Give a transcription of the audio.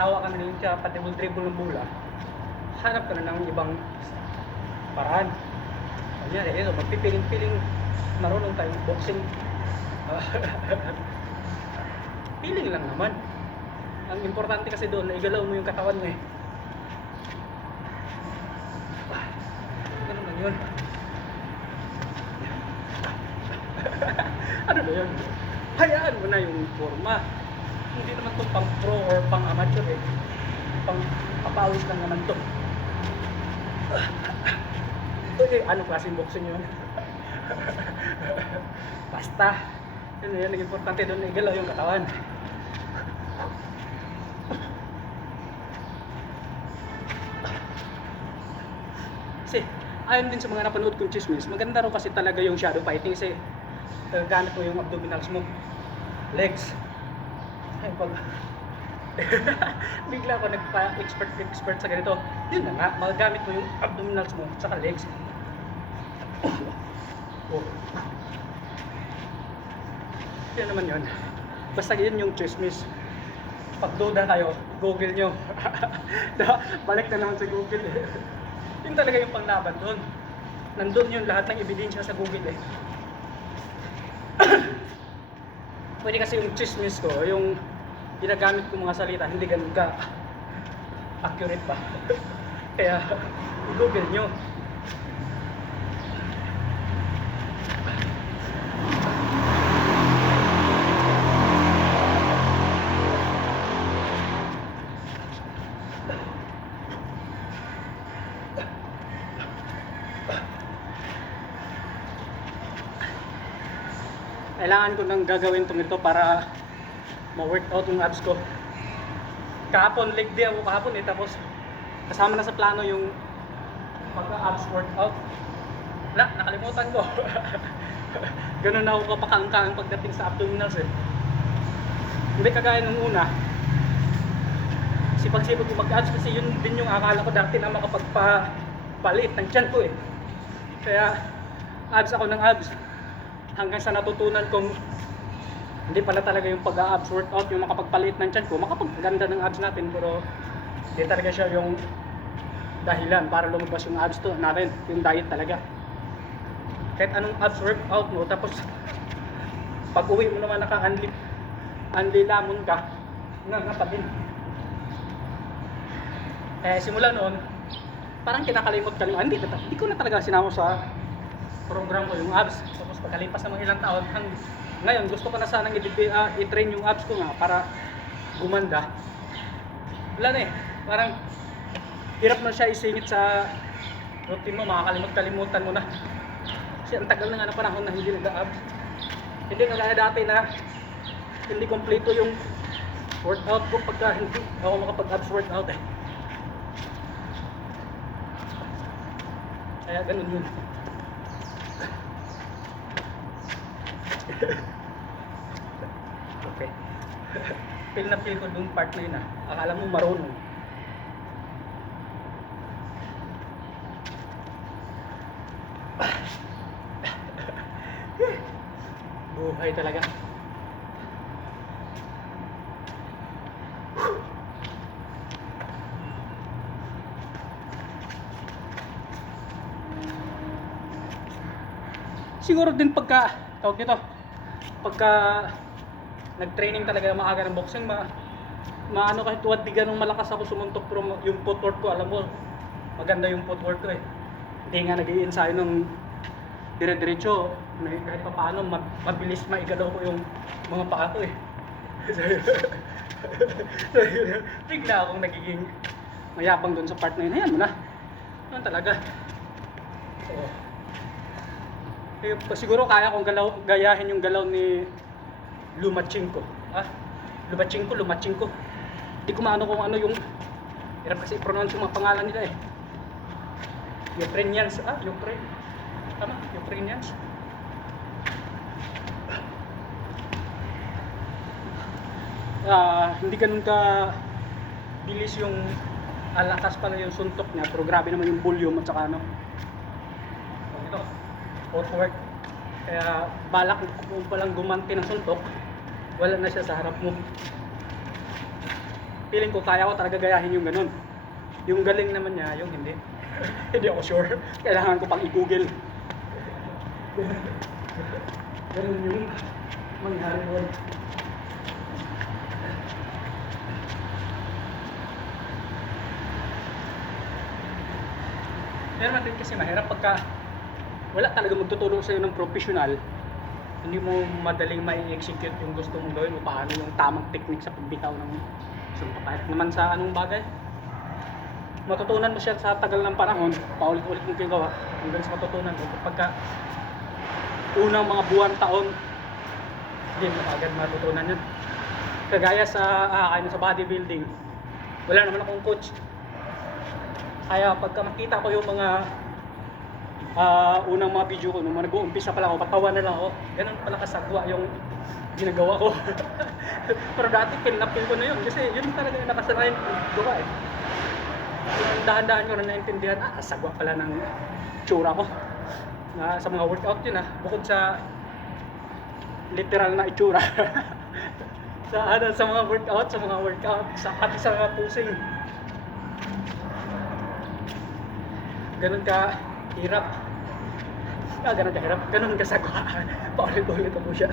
Tawa ka na lang siya, pa-dribble ng bola, hanap ka na ng ibang paraan. Kunyari, magpipiling-piling, marunong tayong boxing. Piling lang naman. Ang importante kasi doon, na igalaw mo yung katawan mo eh. Ano na yun? Ano na yun? Hayaan mo na yung forma. Hindi naman to pang pro or pang amateur eh. Pang papawis lang naman to. Eh, ano klaseng boxing yun? Basta. Yun yan, nag-importante doon na igalaw yung katawan. Kasi, ayon din sa mga napanood kong chismis, maganda raw kasi talaga yung shadow fighting kasi gamit mo yung abdominals mo, legs. Ay, pag bigla ako nagpa-expert sa ganito, yun na nga, magagamit mo yung abdominals mo saka legs. Oh. Yun naman yun. Basta yun yung chismis. Pag duda kayo, google nyo. Balik na naman sa google eh. Yun talaga yung panglaban doon. Nandun yung lahat ng ebidensya sa google eh. Pwede kasi yung chismis ko, yung ginagamit ko mga salita, hindi ganun ka accurate ba? Kaya i-google nyo. Kailangan ko nang gagawin itong ito para ma-workout yung abs ko. Kahapon, leg day ako kahapon eh, tapos kasama na sa plano yung pagka-abs workout. Wala, nakalimutan ko. Ganun na ako kapakaangkaang pagdating sa abdominals eh. Hindi kagaya nung una. Sipag-sipag ko mag-abs kasi yun din yung akala ko dati na makapagpalit ng tiyan ko eh. Kaya abs ako ng abs. Hanggang sa natutunan kong hindi pala talaga yung pag-abs workout yung makapagpalit ng tiyan ko, makapagpaganda ng abs natin, pero hindi talaga siya yung dahilan para lumabas yung abs to natin, yung diet talaga. Kahit anong abs workout mo, tapos pag uwi mo naman naka-anli lamon ka, nga din. Simula noon, parang kinakalimot ka lang, hindi ko na talaga sinama sa program ko yung abs. Tapos pagkalipas ng mga ilang taon, ngayon gusto ko na sanang i-train yung abs ko nga para gumanda. Wala na eh, parang hirap na siya isingit sa routine mo, makakalimutan mo na. Kasi ang tagal na nga na panahon na hindi nag-abs. Hindi kagaya dati na hindi kompleto yung workout ko pagka hindi ako makapag-abs workout eh. Kaya ganun yun. Okay. Feel na feel ko dun part na yun ah. Akala mo marunong. Buhay talaga. Siguro din pagka tawag nito, pagka nag-training talaga maaga ng boxing, maano kahit tuwad di ganong malakas ako sumuntok, pero yung footwork ko, alam mo, maganda yung footwork ko eh. Hindi nga nag-i-ensayo ng dire-diretso, kahit pa paano, mabilis maigalaw ko yung mga paa ko eh. So, bigla akong nagiging mayabang dun sa part na yun. Ayan mo na. Ano talaga. So, siguro kaya kong gayahin yung galaw ni Lomachenko. Lomachenko. Hindi ko maano kung ano yung hirap kasi i-pronounce yung mga pangalan nila eh. Ukrainians. Ukraine. Tama, Ukrainians. Hindi ganun ka bilis yung alakas pa na yung suntok niya, pero grabe naman yung volume at saka ano. Ito, footwork. Kaya balak kung palang gumanti ng suntok, wala na siya sa harap mo. feeling ko kaya ko talaga gayahin yung ganun. Yung galing naman niya, yung hindi. Hindi ako sure. Kailangan ko pang i-google. Ganun yung mangyari doon. Pero natin kasi mahirap pagka wala talaga magtuturo sa'yo ng professional, hindi mo madaling mai-execute yung gusto mong gawin o paano yung tamang technique sa pagbitaw ng sumpapayat naman sa anong bagay. Matutunan mo siya sa tagal ng panahon, paulit-ulit mong ginagawa hanggang sa matutunan mo. Pagka unang mga buwan, taon, hindi mo agad matutunan yun. Kagaya sa sa bodybuilding, wala naman akong coach. Kaya pagka makita ko yung mga unang mga video ko, nung nag-uumpisa pa lang ako, patawa na lang ako. Ganun pala kasagwa yung ginagawa ko. Pero dati pinapil ko na yun kasi yun talaga yung nakasanayan ko gawa eh. Dahan-dahan ko na naintindihan, sagwa pala ng tsura ko. Sa mga workout yun bukod sa literal na itsura. sa mga workout, pati sa mga pusing. Ganun ka hirap. Ganun ka hirap, ganun ka sagwa. Paulit-ulit mo siya.